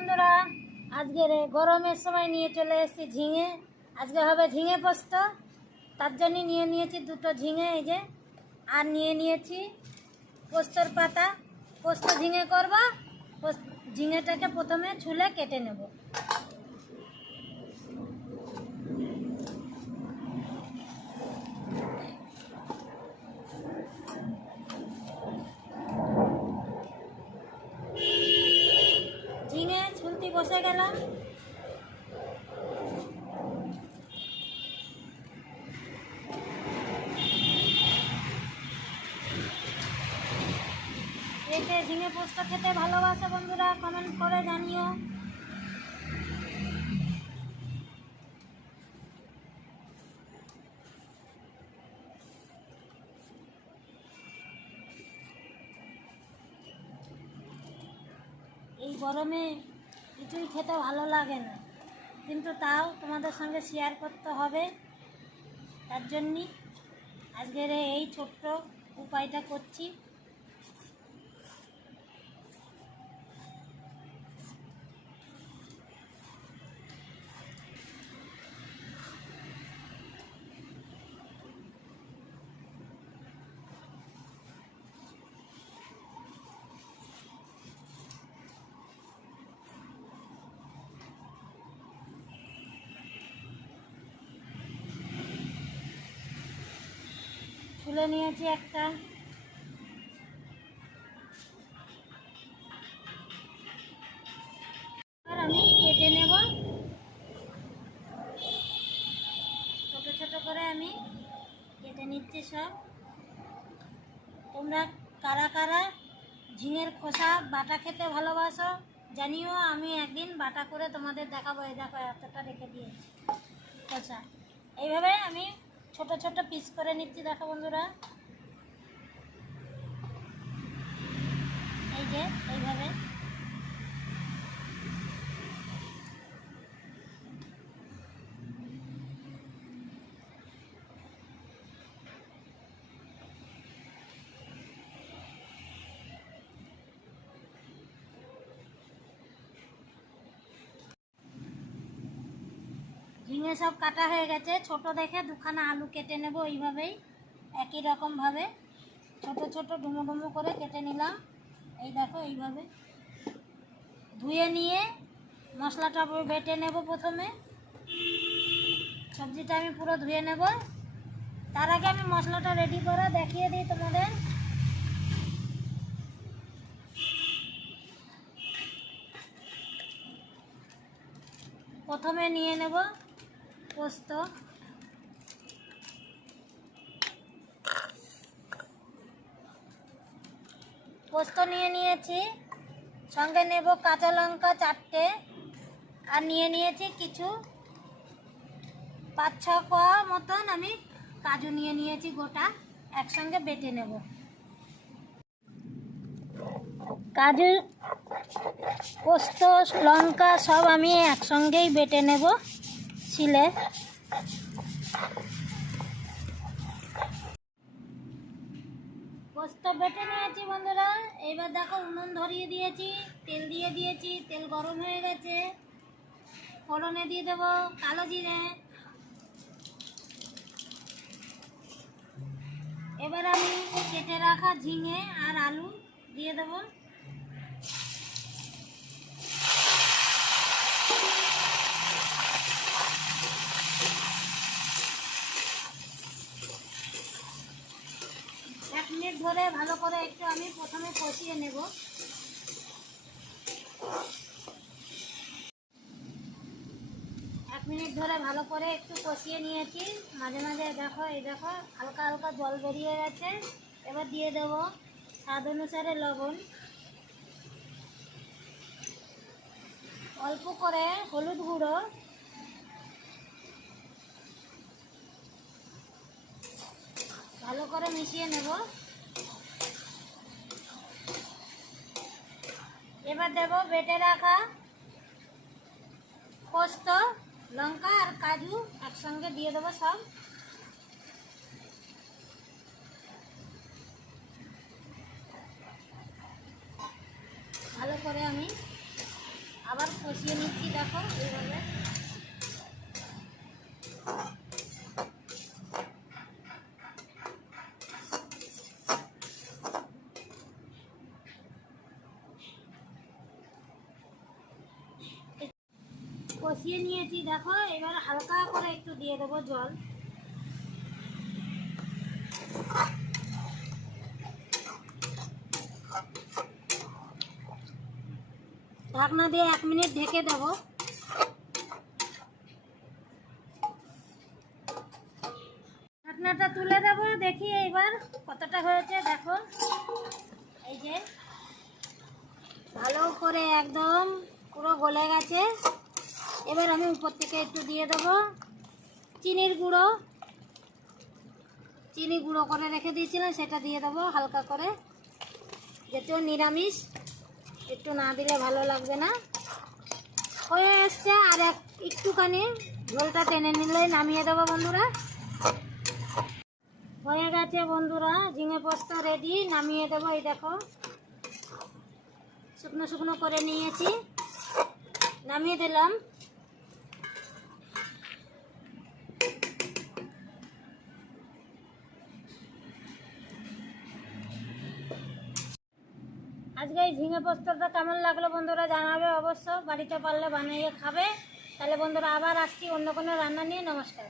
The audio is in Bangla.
বন্ধুরা, আজকের গরমের সময় নিয়ে চলে এসেছি ঝিঙে। আজকে হবে ঝিঙে পোস্ত। তার জন্য নিয়ে নিয়েছি দুটো ঝিঙে এই যে। আর নিয়ে নিয়েছি পোস্তর পাতা। পোস্ত ঝিঙে করব। ঝিঙেটাকে প্রথমে ছুলে কেটে নেব ঝিঙে গেলাম এতে ঝিঙে পোস্ত খেতে ভালোবাসে বন্ধুরা কমেন্ট করে জানিও। এই গরমে কিছুই খেতে ভালো লাগে না। কিন্তু তাও তোমাদের সঙ্গে শেয়ার করতে হবে। তার জন্যই আজকের এই ছোট্ট উপায়টা করছি। তুলে নিয়েছি একটা। আর আমি কেটে নেব। ছোট ছোট করে আমি কেটে নিচ্ছি সব। তোমরা কারা কারা ঝিঙের খোসা, বাটা খেতে ভালোবাসো, জানিও আমি একদিন বাটা করে তোমাদের দেখাবো। এই দেখো, এতটা রেখে দিয়েছি খোসা। এইভাবে আমি ছোট ছোট পিস করে নিচ্ছি দেখো বন্ধুরা। এই যে এইভাবে। ঝিঙে সব কাটা হয়ে গেছে। ছোট দেখে দুখানা আলু কেটে নেব এইভাবেই, একই রকমভাবে ছোট ছোট ডুমো ডুমো করে কেটে নিলাম। এই দেখো এইভাবে। ধুয়ে নিয়ে মশলাটা বেটে নেব প্রথমে। সবজিটা আমি পুরো ধুয়ে নেব। তার আগে আমি মশলাটা রেডি করে দেখিয়ে দিই তোমাদের। প্রথমে নিয়ে নেব পোস্ত। পোস্ত নিয়ে নিয়েছি। সঙ্গে নেব কাঁচা লঙ্কা চারটে। আর নিয়ে নিয়েছি কিছু পাঁচ ছ কোয়া মতন আমি কাজু নিয়ে নিয়েছি গোটা। একসঙ্গে বেটে নেব। কাজু, পোস্ত, লঙ্কা সব আমি একসঙ্গেই বেটে নেব। শিলে পোস্ত বেটে নিয়েছি বন্ধুরা। এবার দেখো উনুন ধরিয়ে দিয়েছি, তেল দিয়ে দিয়েছি, তেল গরম হয়ে গেছে। ফোড়নে দিয়ে দেবো কালো জিরে। এবার আমি কেটে রাখা ঝিঙে আর আলু দিয়ে দেবো এক মিনিট ধরে ভালো করে একটু আমি প্রথমে কষিয়ে নেব। এক মিনিট ধরে ভালো করে একটু কষিয়ে নিয়েছি। মাঝে মাঝে দেখো, এই দেখো, হালকা হালকা জল বেরিয়ে গেছে। এবার দিয়ে দেব স্বাদ অনুসারে লবণ। অল্প করে হলুদ গুঁড়ো। ভালো করে মিশিয়ে নেব। এবার দেব বেটে রাখা পোস্ত, লঙ্কা আর কাজু একসঙ্গে দিয়ে দেবো সব। ভালো করে আমি আবার কষিয়ে নিচ্ছি, দেখো এইভাবে। কষিয়ে নিয়েছি, দেখো, এবার হালকা করে একটু দিয়ে দেবো জল। ঢাকনা দিয়ে এক মিনিট ঢেকে দেবো। ঢাকনাটা তুলে দেবো, দেখি এইবার কতটা হয়েছে, দেখো। এই যে, ভালো করে একদম পুরো গলে গেছে। এবার আমি উপর থেকে একটু দিয়ে দেবো চিনির গুঁড়ো। চিনি গুঁড়ো করে রেখে দিয়েছিলাম, সেটা দিয়ে দেবো হালকা করে। যেহেতু নিরামিষ, একটু না দিলে ভালো লাগবে না। হয়ে এসছে আর এক একটুখানি, ঝোলটা টেনে নিলে নামিয়ে দেবো বন্ধুরা। হয়ে গেছে বন্ধুরা, ঝিঙে পোস্ত রেডি নামিয়ে দেবো, এই দেখো। শুকনো শুকনো করে নিয়েছি। নামিয়ে দিলাম। আজকে এই ঝিঙে পোস্তটা কেমন লাগল বন্ধুরা জানাবে অবশ্য। বাড়িতে পারলে বানিয়ে খাবে। তাহলে বন্ধুরা আবার আসছি অন্য কোনো রান্না নিয়ে। নমস্কার।